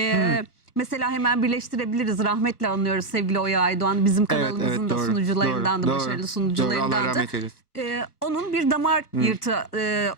Ee, Mesela hemen birleştirebiliriz. Rahmetle anlıyoruz sevgili Oya Aydoğan. Bizim kanalımızın evet, da doğru, sunucularından da doğru, başarılı doğru. Doğru, sunucularından Allah da. rahmet eylesin. Ee, onun bir damar yırtı e,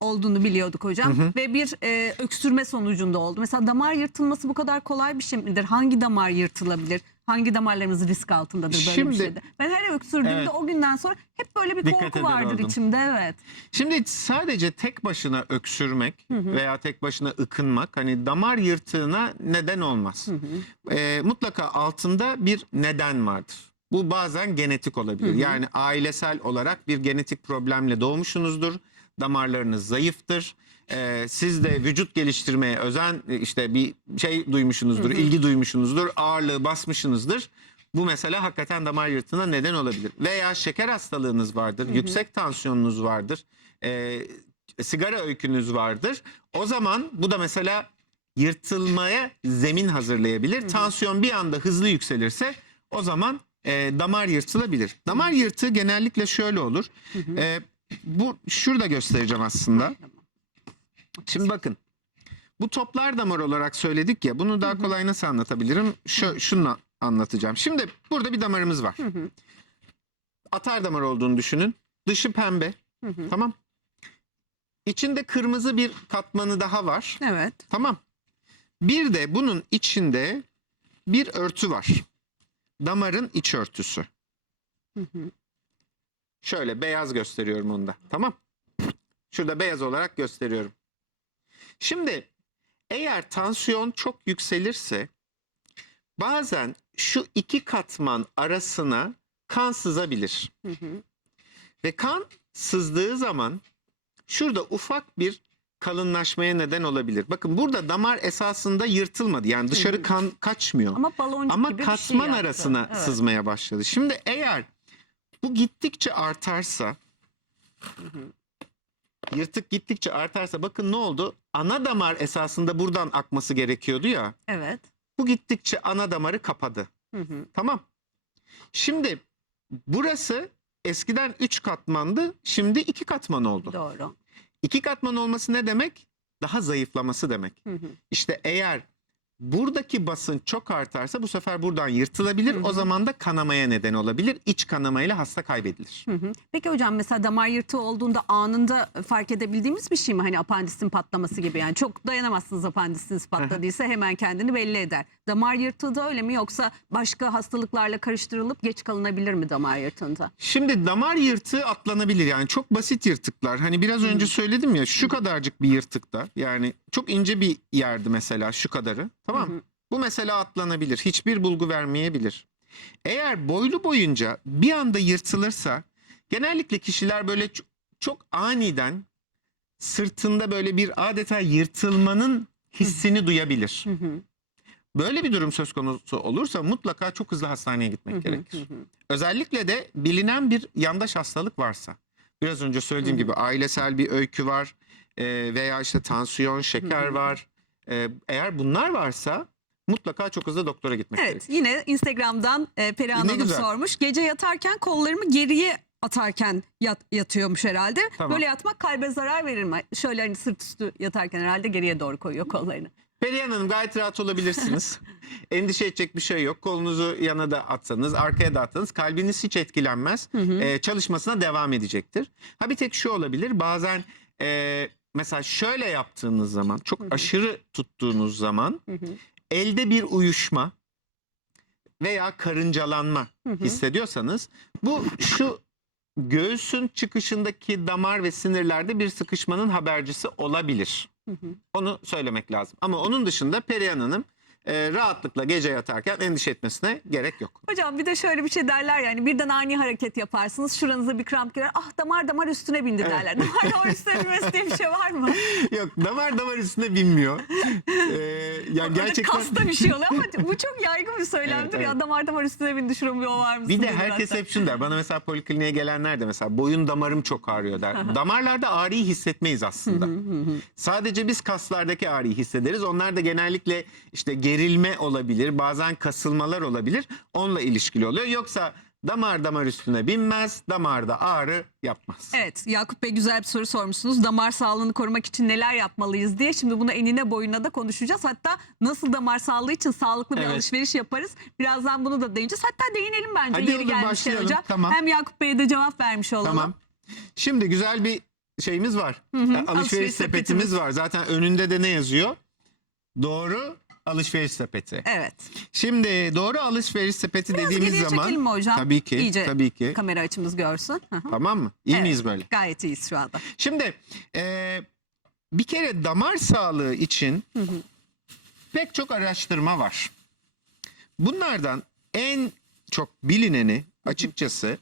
olduğunu biliyorduk hocam ve bir e, öksürme sonucunda oldu. Mesela damar yırtılması bu kadar kolay bir şey midir? Hangi damar yırtılabilir? Hangi damarlarımız risk altındadır böyle Şimdi- bir şeyde? Ben her öksürdüğümde Evet. o günden sonra hep böyle bir Dikkat korku vardır oldum. içimde evet. Şimdi sadece tek başına öksürmek veya tek başına ıkınmak hani damar yırtığına neden olmaz. Ee, mutlaka altında bir neden vardır. Bu bazen genetik olabilir. Yani ailesel olarak bir genetik problemle doğmuşsunuzdur. Damarlarınız zayıftır. Ee, siz de vücut geliştirmeye özen işte bir şey duymuşsunuzdur, ilgi duymuşsunuzdur, ağırlığı basmışsınızdır. Bu mesela hakikaten damar yırtığına neden olabilir. Veya şeker hastalığınız vardır, yüksek tansiyonunuz vardır, e, sigara öykünüz vardır. O zaman bu da mesela yırtılmaya zemin hazırlayabilir. Tansiyon bir anda hızlı yükselirse o zaman e, damar yırtılabilir. Damar yırtığı genellikle şöyle olur. E, bu şurada göstereceğim aslında. Şimdi bakın. Bu toplar damar olarak söyledik ya. Bunu daha kolay nasıl anlatabilirim? Şu, şunu anlatacağım. Şimdi burada bir damarımız var. Atar damar olduğunu düşünün. Dışı pembe. Tamam. İçinde kırmızı bir katmanı daha var. Evet. Tamam. Bir de bunun içinde bir örtü var. Damarın iç örtüsü. Şöyle beyaz gösteriyorum onu da. Tamam. Şurada beyaz olarak gösteriyorum. Şimdi eğer tansiyon çok yükselirse bazen şu iki katman arasına kan sızabilir. Ve kan sızdığı zaman şurada ufak bir kalınlaşmaya neden olabilir. Bakın burada damar esasında yırtılmadı. Yani dışarı kan kaçmıyor. Ama baloncuk Ama gibi bir şey katman arasına Evet. sızmaya başladı. Şimdi eğer bu gittikçe artarsa yırtık gittikçe artarsa bakın ne oldu? Ana damar esasında buradan akması gerekiyordu ya. Evet. Bu gittikçe ana damarı kapadı. Hı hı. Tamam. Şimdi burası eskiden 3 katmandı. Şimdi 2 katman oldu. Doğru. İki katman olması ne demek? Daha zayıflaması demek. Hı hı. İşte eğer buradaki basınç çok artarsa bu sefer buradan yırtılabilir. Hı hı. O zaman da kanamaya neden olabilir. İç kanamayla hasta kaybedilir. Hı hı. Peki hocam mesela damar yırtığı olduğunda anında fark edebildiğimiz bir şey mi? Hani apandisin patlaması gibi yani çok dayanamazsınız apandisiniz patladıysa hemen kendini belli eder. Damar yırtığı da öyle mi yoksa başka hastalıklarla karıştırılıp geç kalınabilir mi damar yırtığında? Şimdi damar yırtığı atlanabilir yani çok basit yırtıklar. Hani biraz önce söyledim ya şu kadarcık bir yırtıkta yani çok ince bir yerdi mesela şu kadarı. Tamam Hı hı. Bu mesela atlanabilir. Hiçbir bulgu vermeyebilir. Eğer boylu boyunca bir anda yırtılırsa genellikle kişiler böyle çok aniden sırtında böyle bir adeta yırtılmanın hissini duyabilir. Hı hı. Böyle bir durum söz konusu olursa mutlaka çok hızlı hastaneye gitmek Hı hı, gerekir. hı. Özellikle de bilinen bir yandaş hastalık varsa. Biraz önce söylediğim hı. gibi ailesel bir öykü var e, veya işte tansiyon, şeker Hı hı. var. E, eğer bunlar varsa mutlaka çok hızlı doktora gitmek Evet gerekir. yine Instagram'dan e, Perihan Hanım güzel. sormuş. Gece yatarken kollarımı geriye atarken yat, yatıyormuş herhalde. Tamam. Böyle yatmak kalbe zarar verir mi? Şöyle hani sırt üstü yatarken herhalde geriye doğru koyuyor kollarını. Perihan Hanım gayet rahat olabilirsiniz. Endişe edecek bir şey yok. Kolunuzu yana da atsanız, arkaya da atsanız kalbiniz hiç etkilenmez. E, çalışmasına devam edecektir. Ha bir tek şu olabilir. Bazen e, mesela şöyle yaptığınız zaman, çok aşırı tuttuğunuz zaman Hı hı. elde bir uyuşma veya karıncalanma Hı hı. hissediyorsanız bu şu göğsün çıkışındaki damar ve sinirlerde bir sıkışmanın habercisi olabilir. Hı hı. Onu söylemek lazım. Ama onun dışında Perihan Hanım e, rahatlıkla gece yatarken endişe etmesine gerek yok. Hocam bir de şöyle bir şey derler yani birden ani hareket yaparsınız şuranıza bir kramp girer ah damar damar üstüne bindi Evet. derler. Damar damar üstüne binmesi diye bir şey var mı? yok damar damar üstüne binmiyor. Ee, yani gerçekten Kasta bir şey oluyor ama bu çok yaygın bir söylemdir Evet, ya evet. damar damar üstüne bindi şuram bir o var mısın? Bir de herkes zaten. hep şunu der. Bana mesela polikliniğe gelenler de mesela boyun damarım çok ağrıyor der. Damarlarda ağrıyı hissetmeyiz aslında. Sadece biz kaslardaki ağrıyı hissederiz. Onlar da genellikle işte gerilme olabilir, bazen kasılmalar olabilir. Onunla ilişkili oluyor. Yoksa damar damar üstüne binmez, damarda ağrı yapmaz. Evet Yakup Bey güzel bir soru sormuşsunuz. Damar sağlığını korumak için neler yapmalıyız diye. Şimdi bunu enine boyuna da konuşacağız. Hatta nasıl damar sağlığı için sağlıklı bir Evet. alışveriş yaparız. Birazdan bunu da değineceğiz. Hatta değinelim bence Hadi yeri olur, gelmişken başlayalım. hocam. Tamam. Hem Yakup Bey'e de cevap vermiş olalım. Tamam. Şimdi güzel bir şeyimiz var. hı, Alışveriş, alışveriş sepetimiz sepetimiz. var. Zaten önünde de ne yazıyor? Doğru alışveriş sepeti. Evet. Şimdi doğru alışveriş sepeti Biraz dediğimiz geriye zaman çekelim mi hocam? tabii ki İyice tabii ki. kamera açımız görsün. Hı hı. Tamam mı? İyi Evet. miyiz böyle? Gayet iyiyiz şu anda. Şimdi e, bir kere damar sağlığı için pek çok araştırma var. Bunlardan en çok bilineni açıkçası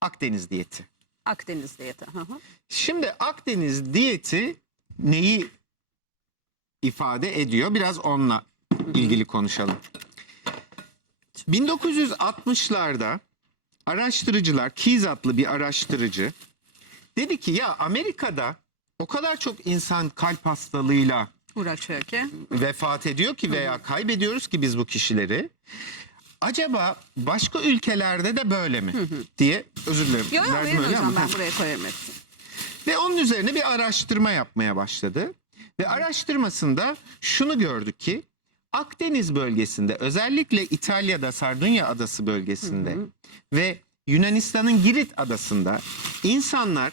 Akdeniz diyeti. Akdeniz diyeti. Hı hı. Şimdi Akdeniz diyeti neyi ifade ediyor? Biraz onunla ilgili konuşalım. 1960'larda araştırıcılar, Keyes adlı bir araştırıcı dedi ki ya Amerika'da o kadar çok insan kalp hastalığıyla Uğraşıyor ki. vefat ediyor ki veya kaybediyoruz ki biz bu kişileri. Acaba başka ülkelerde de böyle mi diye özür dilerim. Yok yok öyle hocam ama. ben buraya koyarım hepsini. Ve onun üzerine bir araştırma yapmaya başladı. Ve araştırmasında şunu gördük ki Akdeniz bölgesinde özellikle İtalya'da Sardunya adası bölgesinde ve Yunanistan'ın Girit adasında insanlar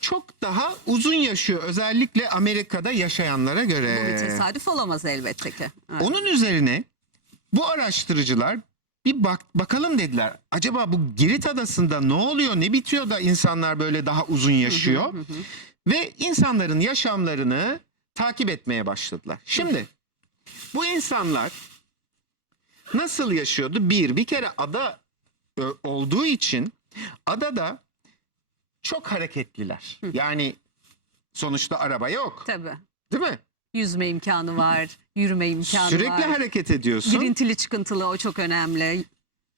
çok daha uzun yaşıyor özellikle Amerika'da yaşayanlara göre. Bu bir tesadüf olamaz elbette ki. Evet. Onun üzerine bu araştırıcılar bir bak bakalım dediler. Acaba bu Girit adasında ne oluyor, ne bitiyor da insanlar böyle daha uzun yaşıyor? Ve insanların yaşamlarını takip etmeye başladılar. Şimdi bu insanlar nasıl yaşıyordu? Bir, bir kere ada ö, olduğu için adada çok hareketliler. Yani sonuçta araba yok, Tabii. değil mi? Yüzme imkanı var, yürüme imkanı Sürekli var. hareket ediyorsun. Girintili çıkıntılı o çok önemli.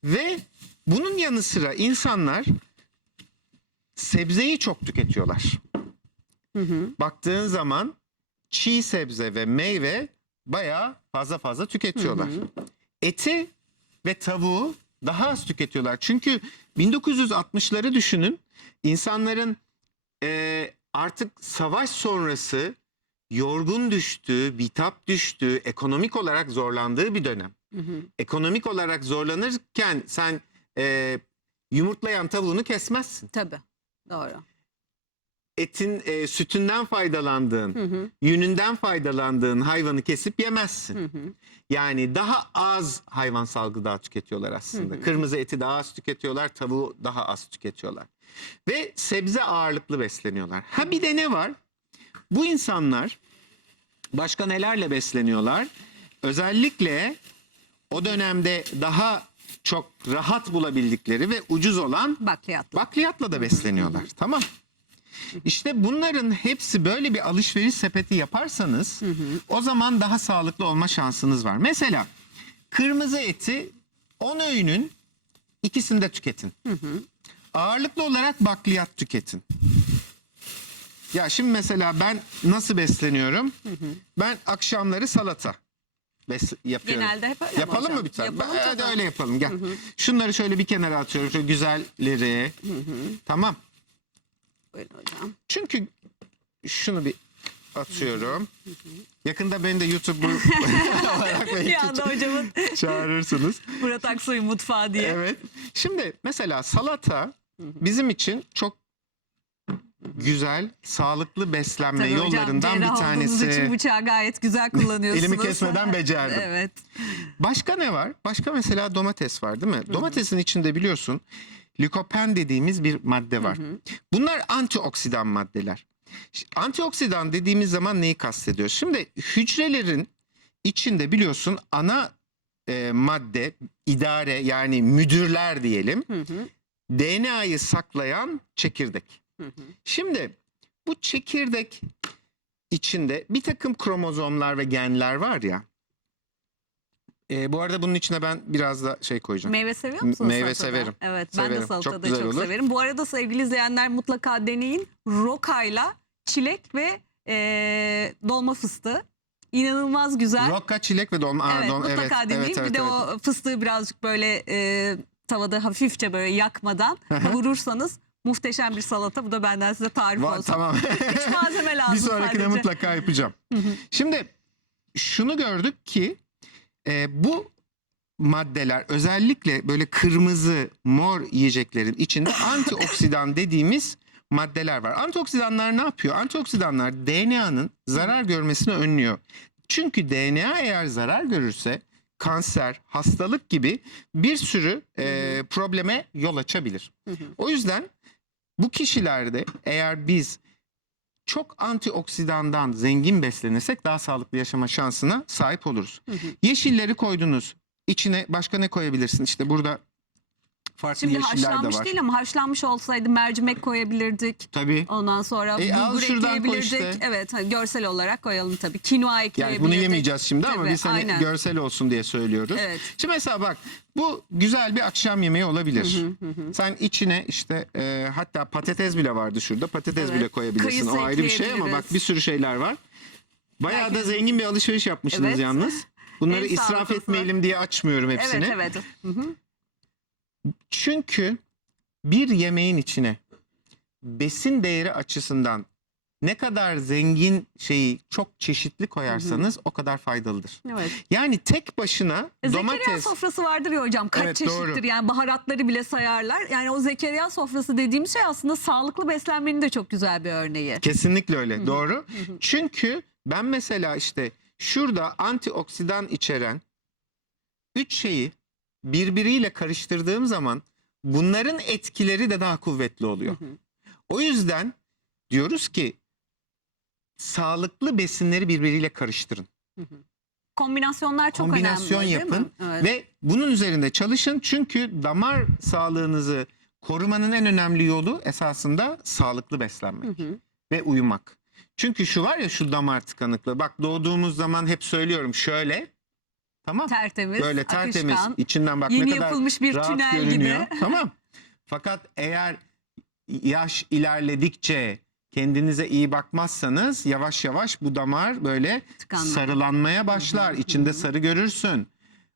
Ve bunun yanı sıra insanlar sebzeyi çok tüketiyorlar. Hı hı. Baktığın zaman çiğ sebze ve meyve bayağı fazla fazla tüketiyorlar. Eti ve tavuğu daha az tüketiyorlar. Çünkü 1960'ları düşünün. İnsanların eee, artık savaş sonrası yorgun düştüğü, bitap düştüğü, ekonomik olarak zorlandığı bir dönem Hı hı. ekonomik olarak zorlanırken sen e, yumurtlayan tavuğunu kesmezsin. Tabii. Doğru. Etin e, sütünden faydalandığın, Hı hı. yününden faydalandığın hayvanı kesip yemezsin. Hı hı. Yani daha az hayvansal gıda tüketiyorlar aslında. Kırmızı eti daha az tüketiyorlar, tavuğu daha az tüketiyorlar. Ve sebze ağırlıklı besleniyorlar. Ha bir de ne var? Bu insanlar başka nelerle besleniyorlar? Özellikle o dönemde daha çok rahat bulabildikleri ve ucuz olan Bakliyatlı. bakliyatla da besleniyorlar. Tamam. İşte bunların hepsi böyle bir alışveriş sepeti yaparsanız o zaman daha sağlıklı olma şansınız var. Mesela kırmızı eti 10 öğünün ikisinde tüketin. Ağırlıklı olarak bakliyat tüketin. Ya şimdi mesela ben nasıl besleniyorum? Ben akşamları salata yapıyorum. Genelde hep öyle Yapalım hocam? mı bir tane? Yapalım Ben- hadi öyle yapalım gel. Şunları şöyle bir kenara atıyorum. Şu güzelleri. Tamam. Buyurun hocam. Çünkü şunu bir atıyorum. Yakında beni de YouTuber olarak Bir belki anda hocamın çağırırsınız. Murat Aksoy mutfağı diye. Evet. Şimdi mesela salata bizim için çok güzel, sağlıklı beslenme Tabii hocam, yollarından bir cerrah olduğunuz için tanesi. bıçağı gayet güzel kullanıyorsunuz. Elimi kesmeden becerdim. Evet. Başka ne var? Başka mesela domates var değil mi? Domatesin içinde biliyorsun likopen dediğimiz bir madde var. Bunlar antioksidan maddeler. Antioksidan dediğimiz zaman neyi kastediyor? Şimdi hücrelerin içinde biliyorsun ana e, madde, idare yani müdürler diyelim. Hı hı. DNA'yı saklayan çekirdek. Hı hı. Şimdi bu çekirdek içinde bir takım kromozomlar ve genler var ya. E, bu arada bunun içine ben biraz da şey koyacağım. Meyve seviyor musunuz Meyve salatada? severim. Evet ben Severim. de Çok salatada güzel çok, olur. severim. Bu arada sevgili izleyenler mutlaka deneyin. Rokayla çilek ve eee, dolma fıstığı. İnanılmaz güzel. Rokka, çilek ve dolma. Evet dolma- mutlaka evet, deneyin. evet, evet, bir de evet. o fıstığı birazcık böyle eee, tavada hafifçe böyle yakmadan kavurursanız muhteşem bir salata. Bu da benden size tarif Va- olsun. tamam. Üç malzeme lazım bir sonrakine sadece. mutlaka yapacağım. Şimdi şunu gördük ki e, bu maddeler özellikle böyle kırmızı, mor yiyeceklerin içinde antioksidan dediğimiz maddeler var. Antioksidanlar ne yapıyor? Antioksidanlar DNA'nın zarar görmesini önlüyor. Çünkü DNA eğer zarar görürse kanser, hastalık gibi bir sürü e, probleme yol açabilir. O yüzden bu kişilerde eğer biz çok antioksidandan zengin beslenirsek daha sağlıklı yaşama şansına sahip oluruz. Yeşilleri koydunuz. İçine başka ne koyabilirsin? İşte burada farklı Şimdi yeşiller de haşlanmış var. değil ama haşlanmış olsaydı mercimek koyabilirdik. Tabii. Ondan sonra E, al bulgur şuradan koy ekleyebilirdik. işte. Evet hani görsel olarak koyalım tabii. Kinoa Yani ekleyebilirdik. bunu yemeyeceğiz şimdi ama Tabii, biz hani aynen. görsel olsun diye söylüyoruz. Evet. Şimdi mesela bak bu güzel bir akşam yemeği olabilir. Sen içine işte e, hatta patates bile vardı şurada. Patates Evet. bile koyabilirsin. Kayısı o ayrı bir şey ama bak ekleyebiliriz. bir sürü şeyler var. Bayağı Belki- da zengin bir alışveriş yapmışsınız Evet. yalnız. Bunları En israf sağlıklısı. etmeyelim diye açmıyorum hepsini. Evet evet. Hı hı. Çünkü bir yemeğin içine besin değeri açısından ne kadar zengin şeyi çok çeşitli koyarsanız o kadar faydalıdır. Evet. Yani tek başına Zekeriya domates sofrası vardır ya hocam kaç Evet, çeşittir doğru. yani baharatları bile sayarlar. Yani o Zekeriya sofrası dediğimiz şey aslında sağlıklı beslenmenin de çok güzel bir örneği. kesinlikle öyle doğru. Çünkü ben mesela işte şurada antioksidan içeren üç şeyi birbiriyle karıştırdığım zaman bunların etkileri de daha kuvvetli oluyor. O yüzden diyoruz ki sağlıklı besinleri birbiriyle karıştırın. Kombinasyonlar çok Kombinasyon önemli değil yapın? Evet. ve bunun üzerinde çalışın. Çünkü damar sağlığınızı korumanın en önemli yolu esasında sağlıklı beslenmek ve uyumak. Çünkü şu var ya şu damar tıkanıklığı. Bak doğduğumuz zaman hep söylüyorum şöyle. Tamam. Tertemiz, Böyle tertemiz. akışkan. içinden bak Yeni ne kadar yapılmış bir rahat tünel görünüyor. gibi. Tamam. Fakat eğer yaş ilerledikçe kendinize iyi bakmazsanız yavaş yavaş bu damar böyle Tıkanma. sarılanmaya başlar. İçinde sarı görürsün.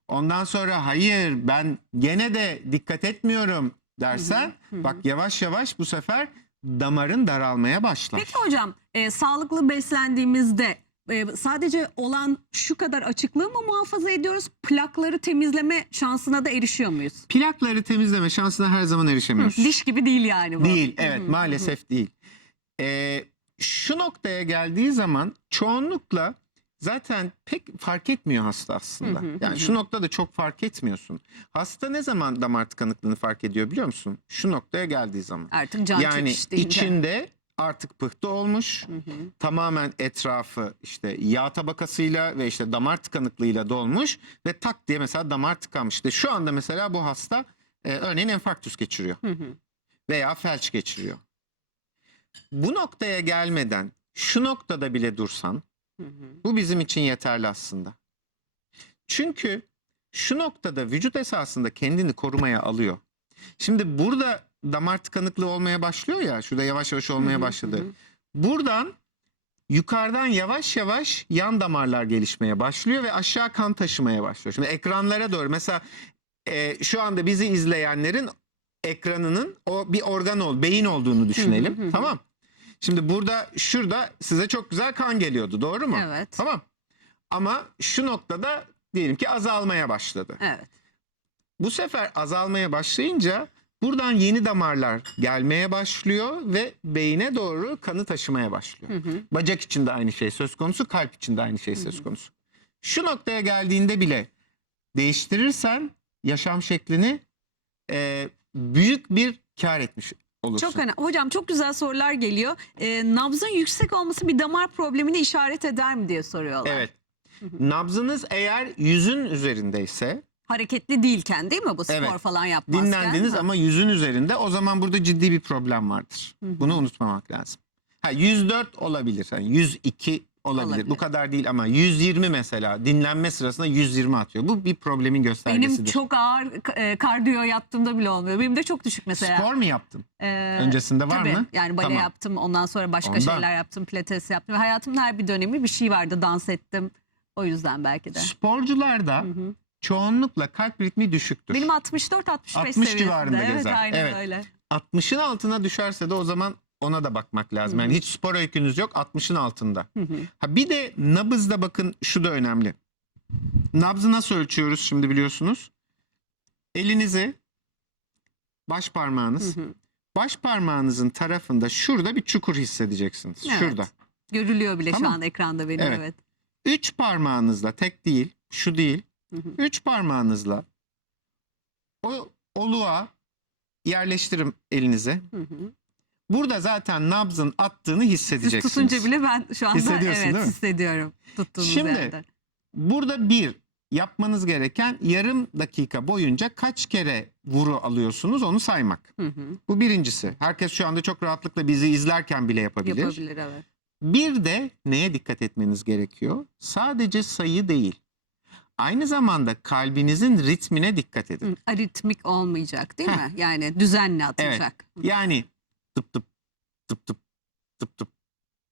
Ondan sonra hayır ben gene de dikkat etmiyorum dersen bak yavaş yavaş bu sefer damarın daralmaya başlar. Peki hocam e, sağlıklı beslendiğimizde sadece olan şu kadar açıklığı mı muhafaza ediyoruz? Plakları temizleme şansına da erişiyor muyuz? Plakları temizleme şansına her zaman erişemiyoruz. Diş gibi değil yani bu. Değil, evet maalesef değil. Ee, şu noktaya geldiği zaman çoğunlukla zaten pek fark etmiyor hasta aslında. Hı hı, Yani hı şu noktada çok fark etmiyorsun. Hasta ne zaman damar tıkanıklığını fark ediyor biliyor musun? Şu noktaya geldiği zaman. Artık can yani içinde artık pıhtı olmuş. Tamamen etrafı işte yağ tabakasıyla ve işte damar tıkanıklığıyla dolmuş ve tak diye mesela damar tıkanmış. İşte şu anda mesela bu hasta e, örneğin enfarktüs geçiriyor Hı hı. veya felç geçiriyor. Bu noktaya gelmeden şu noktada bile dursan Hı hı. bu bizim için yeterli aslında. Çünkü şu noktada vücut esasında kendini korumaya alıyor. Şimdi burada damar tıkanıklığı olmaya başlıyor ya şurada yavaş yavaş olmaya başladı. Buradan yukarıdan yavaş yavaş yan damarlar gelişmeye başlıyor ve aşağı kan taşımaya başlıyor. Şimdi ekranlara doğru mesela e, şu anda bizi izleyenlerin ekranının o bir organ ol, beyin olduğunu düşünelim. Tamam. Şimdi burada şurada size çok güzel kan geliyordu doğru mu? Evet. Tamam. Ama şu noktada diyelim ki azalmaya başladı. Evet. Bu sefer azalmaya başlayınca buradan yeni damarlar gelmeye başlıyor ve beyine doğru kanı taşımaya başlıyor. Bacak için de aynı şey söz konusu, kalp için de aynı şey söz konusu. Şu noktaya geldiğinde bile değiştirirsen yaşam şeklini e, büyük bir kar etmiş olursun. Çok önemli. Hocam çok güzel sorular geliyor. E, nabzın yüksek olması bir damar problemine işaret eder mi diye soruyorlar. Evet. Nabzınız eğer yüzün üzerindeyse Hareketli değilken değil mi bu spor Evet. falan yapmazken? dinlendiniz Ha. ama yüzün üzerinde o zaman burada ciddi bir problem vardır. Bunu unutmamak lazım. Ha 104 olabilir. Yani 102 olabilir. Olabilir. Bu kadar değil ama 120 mesela dinlenme sırasında 120 atıyor. Bu bir problemin göstergesidir. Benim çok ağır e, kardiyo yaptığımda bile olmuyor. Benim de çok düşük mesela. Spor mu yaptın? Ee, Öncesinde var tabii, mı? Yani bale Tamam. yaptım ondan sonra başka Ondan. şeyler yaptım. Pilates yaptım. Hayatımın her bir dönemi bir şey vardı. Dans ettim. O yüzden belki de. Sporcularda çoğunlukla kalp ritmi düşüktür. Benim 64-65 60 seviyesinde. civarında evet, gezer. aynen Evet. öyle. 60'ın altına düşerse de o zaman ona da bakmak lazım. Yani hiç spor öykünüz yok 60'ın altında. Hı hı. Ha bir de nabızda bakın şu da önemli. Nabzı nasıl ölçüyoruz şimdi biliyorsunuz? Elinizi baş parmağınız Hı hı. baş parmağınızın tarafında şurada bir çukur hissedeceksiniz. Evet. Şurada. Görülüyor bile şu Tamam. an ekranda benim Evet. evet. Üç parmağınızla tek değil, şu değil. Hı hı. Üç parmağınızla o oluğa yerleştirin elinize. Hı hı. Burada zaten nabzın attığını Siz hissedeceksiniz. tutunca bile ben şu anda evet hissediyorum tuttuğunuz Şimdi, yerde. Burada bir yapmanız gereken yarım dakika boyunca kaç kere vuru alıyorsunuz onu saymak. Hı hı. Bu birincisi. Herkes şu anda çok rahatlıkla bizi izlerken bile yapabilir. Yapabilir evet. Bir de neye dikkat etmeniz gerekiyor? Sadece sayı değil. Aynı zamanda kalbinizin ritmine dikkat edin. Hı, Aritmik olmayacak değil Heh. mi? Yani düzenli atacak. Hı. Yani tıp tıp tıp tıp tıp tıp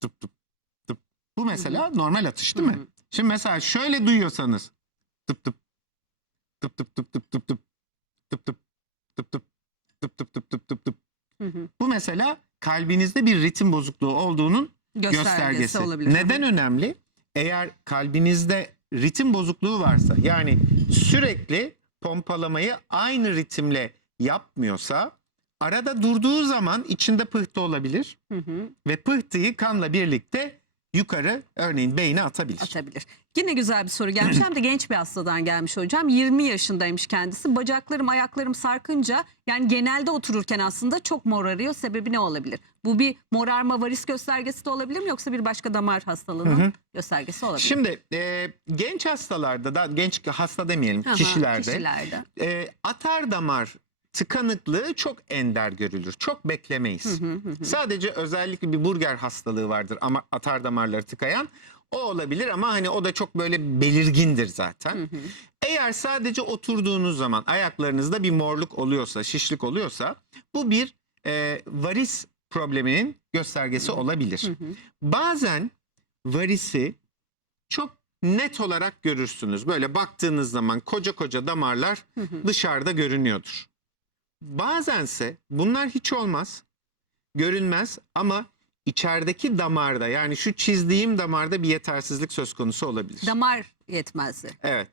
tıp tıp tıp. Bu mesela normal atış değil mi? Hı hı. Şimdi mesela şöyle duyuyorsanız tıp tıp tıp tıp tıp tıp tıp tıp tıp tıp tıp tıp tıp tıp tıp tıp tıp tıp. Bu mesela kalbinizde bir ritim bozukluğu olduğunun Göstergesi, göstergesi. olabilir. Neden önemli? Eğer kalbinizde ritim bozukluğu varsa yani sürekli pompalamayı aynı ritimle yapmıyorsa arada durduğu zaman içinde pıhtı olabilir Hı hı. ve pıhtıyı kanla birlikte yukarı örneğin beyne atabilir. Atabilir. Yine güzel bir soru gelmiş. Hem de genç bir hastadan gelmiş hocam. 20 yaşındaymış kendisi. Bacaklarım, ayaklarım sarkınca yani genelde otururken aslında çok morarıyor. Sebebi ne olabilir? Bu bir morarma varis göstergesi de olabilir mi yoksa bir başka damar hastalığının Hı hı. göstergesi olabilir mi? Şimdi e, genç hastalarda da genç hasta demeyelim Aha, kişilerde kişilerde. e, atar damar tıkanıklığı çok ender görülür. Çok beklemeyiz. Sadece özellikle bir burger hastalığı vardır ama atar damarları tıkayan. O olabilir ama hani o da çok böyle belirgindir zaten. Eğer sadece oturduğunuz zaman ayaklarınızda bir morluk oluyorsa, şişlik oluyorsa bu bir e, varis probleminin göstergesi olabilir. Bazen varisi çok net olarak görürsünüz. Böyle baktığınız zaman koca koca damarlar dışarıda görünüyordur. Bazense bunlar hiç olmaz, görünmez ama içerideki damarda yani şu çizdiğim damarda bir yetersizlik söz konusu olabilir. Damar yetmezliği. evet.